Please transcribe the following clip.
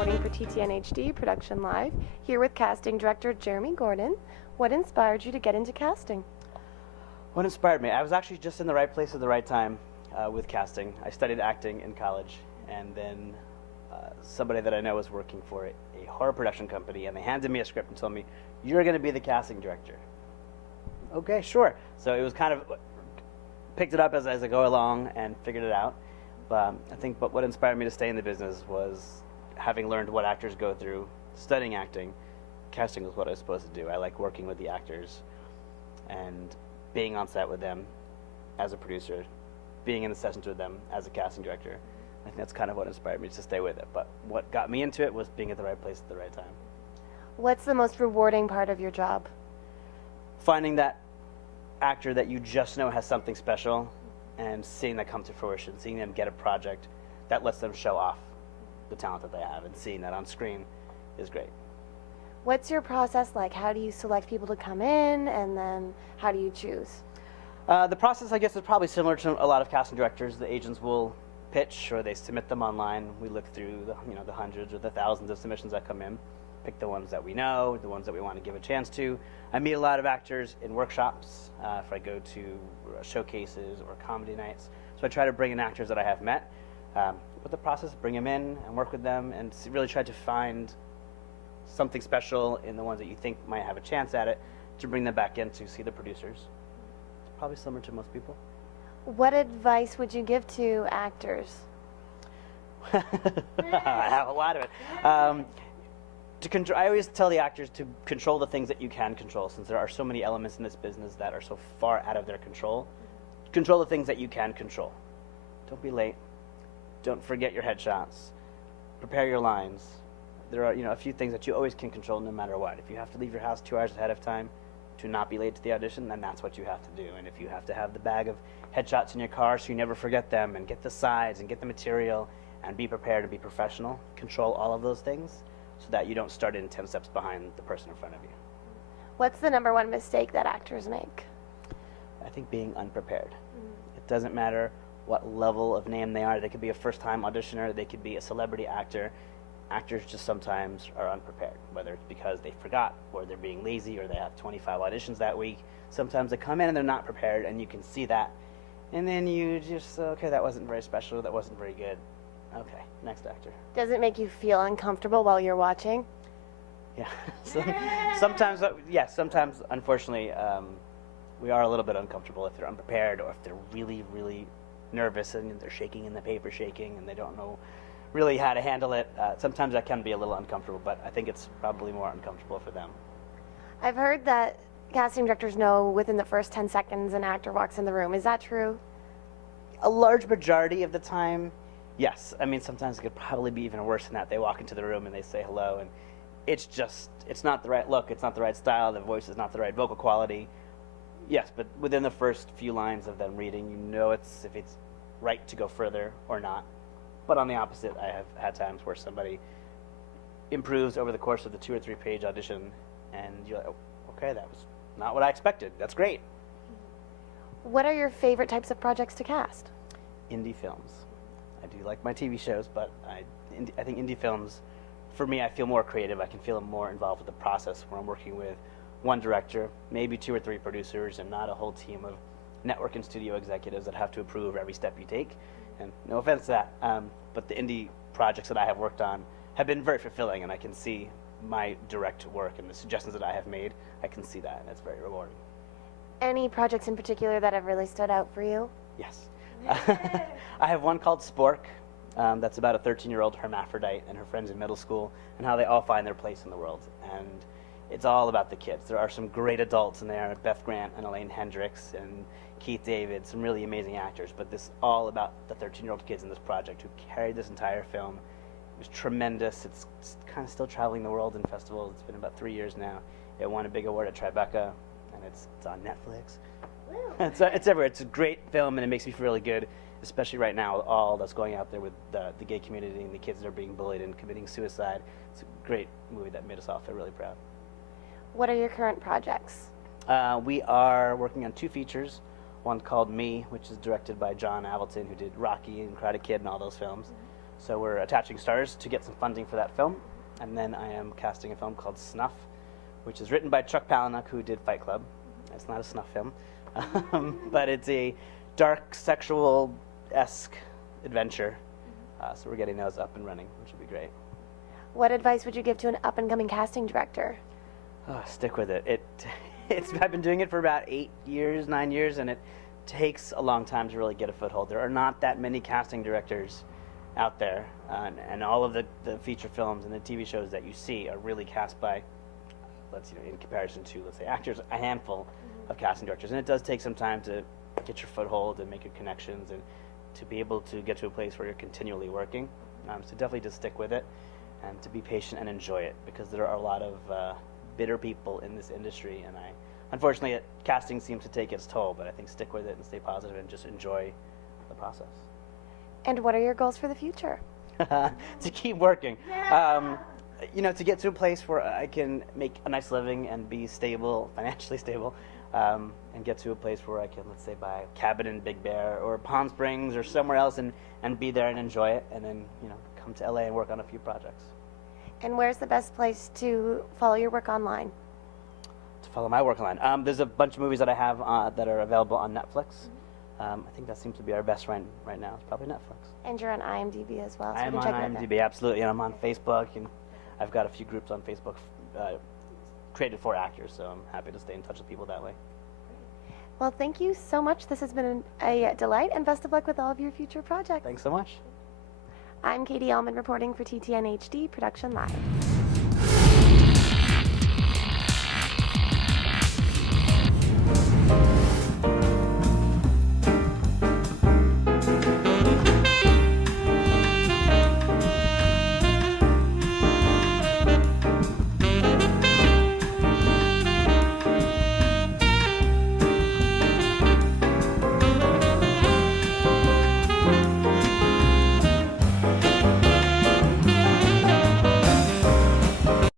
reporting for TTN HD Production Live, here with casting director Jeremy Gordon. What inspired you to get into casting? What inspired me? I was actually just in the right place at the right time with casting. I studied acting in college, and then somebody that I know was working for a horror production company, and they handed me a script and told me, "You're going to be the casting director." Okay, sure. So it was kind of picked it up as I go along and figured it out. But I think what inspired me to stay in the business was having learned what actors go through, studying acting. Casting was what I was supposed to do. I like working with the actors and being on set with them as a producer, being in the sessions with them as a casting director. I think that's kind of what inspired me to stay with it. But what got me into it was being at the right place at the right time. What's the most rewarding part of your job? Finding that actor that you just know has something special and seeing that come to fruition, seeing them get a project that lets them show off the talent that they have, and seeing that on screen is great. What's your process like? How do you select people to come in, and then how do you choose? The process, I guess, is probably similar to a lot of casting directors. The agents will pitch, or they submit them online. We look through the hundreds or the thousands of submissions that come in, pick the ones that we know, the ones that we want to give a chance to. I meet a lot of actors in workshops, if I go to showcases or comedy nights. So I try to bring in actors that I have met. With the process, bring them in and work with them, and really try to find something special in the ones that you think might have a chance at it, to bring them back in to see the producers. It's probably similar to most people. What advice would you give to actors? I have a lot of it. I always tell the actors to control the things that you can control, since there are so many elements in this business that are so far out of their control. Control the things that you can control. Don't be late. Don't forget your headshots. Prepare your lines. There are a few things that you always can control no matter what. If you have to leave your house 2 hours ahead of time to not be late to the audition, then that's what you have to do. And if you have to have the bag of headshots in your car so you never forget them, and get the sides and get the material and be prepared and be professional, control all of those things so that you don't start in 10 steps behind the person in front of you. What's the number one mistake that actors make? I think being unprepared. It doesn't matter what level of name they are. They could be a first-time auditioner. They could be a celebrity actor. Actors just sometimes are unprepared, whether it's because they forgot, or they're being lazy, or they have 25 auditions that week. Sometimes they come in and they're not prepared, and you can see that. And then you just, okay, that wasn't very special. That wasn't very good. Okay, next actor. Does it make you feel uncomfortable while you're watching? Yeah. Sometimes, yes, sometimes, unfortunately, we are a little bit uncomfortable if they're unprepared, or if they're really, really nervous and they're shaking and the paper's shaking and they don't know really how to handle it. Sometimes that can be a little uncomfortable, but I think it's probably more uncomfortable for them. I've heard that casting directors know within the first 10 seconds an actor walks in the room. Is that true? A large majority of the time, yes. I mean, sometimes it could probably be even worse than that. They walk into the room and they say hello, and it's not the right look, it's not the right style, the voice is not the right vocal quality. Yes, but within the first few lines of them reading, if it's right to go further or not. But on the opposite, I have had times where somebody improves over the course of the 2 or 3 page audition, and you're like, oh, okay, that was not what I expected. That's great. What are your favorite types of projects to cast? Indie films. I do like my TV shows, but I think indie films, for me, I feel more creative. I can feel more involved with the process, where I'm working with one director, maybe 2 or 3 producers, and not a whole team of network and studio executives that have to approve every step you take. And no offense to that, but the indie projects that I have worked on have been very fulfilling, and I can see my direct work and the suggestions that I have made. I can see that, and it's very rewarding. Any projects in particular that have really stood out for you? Yes. I have one called Spork, that's about a 13-year-old hermaphrodite and her friends in middle school, and how they all find their place in the world. And it's all about the kids. There are some great adults in there, Beth Grant and Elaine Hendricks and Keith David, some really amazing actors, but this is all about the 13-year-old kids in this project who carried this entire film. It was tremendous. It's kind of still traveling the world in festivals. It's been about 3 years now. It won a big award at Tribeca, and it's on Netflix. It's everywhere. It's a great film, and it makes me feel really good, especially right now with all that's going out there with the gay community and the kids that are being bullied and committing suicide. It's a great movie that made us all feel really proud. What are your current projects? We are working on 2 features. One called Me, which is directed by John Avildsen, who did Rocky and Karate Kid and all those films. So we're attaching stars to get some funding for that film. And then I am casting a film called Snuff, which is written by Chuck Palahniuk, who did Fight Club. It's not a snuff film, but it's a dark, sexual-esque adventure. So we're getting those up and running, which will be great. What advice would you give to an up-and-coming casting director? Oh, stick with it. I've been doing it for about 8 years, 9 years, and it takes a long time to really get a foothold. There are not that many casting directors out there, and all of the feature films and the TV shows that you see are really cast by, in comparison to, let's say, actors, a handful of casting directors. And it does take some time to get your foothold and make your connections and to be able to get to a place where you're continually working. So definitely just stick with it and to be patient and enjoy it, because there are a lot of bitter people in this industry, and unfortunately, casting seems to take its toll, but I think stick with it and stay positive and just enjoy the process. And what are your goals for the future? To keep working. To get to a place where I can make a nice living and be stable, financially stable, and get to a place where I can, let's say, buy a cabin in Big Bear or Palm Springs or somewhere else and be there and enjoy it, and then, come to LA and work on a few projects. And where's the best place to follow your work online? To follow my work online. There's a bunch of movies that I have that are available on Netflix. I think that seems to be our best right now. It's probably Netflix. And you're on IMDb as well, so I'm we on can check it out IMDb, there. absolutely, and I'm on Facebook, and I've got a few groups on Facebook created for actors, so I'm happy to stay in touch with people that way. Well, thank you so much. This has been a delight, and best of luck with all of your future projects. Thanks so much. I'm Katie Uhlmann reporting for TTN HD Production Live.